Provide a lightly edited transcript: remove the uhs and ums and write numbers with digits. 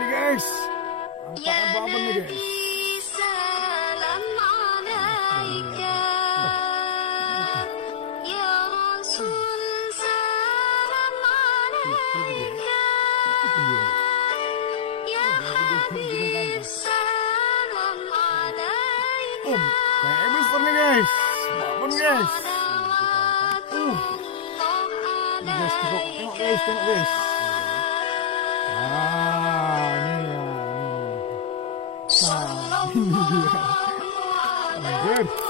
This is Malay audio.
nih guys. Nampaknya babon nih guys. Kayak besar nih guys. Babon guys. Ini guys, tengok guys, tengok guys. Ini ya. Ini dia. Anjir.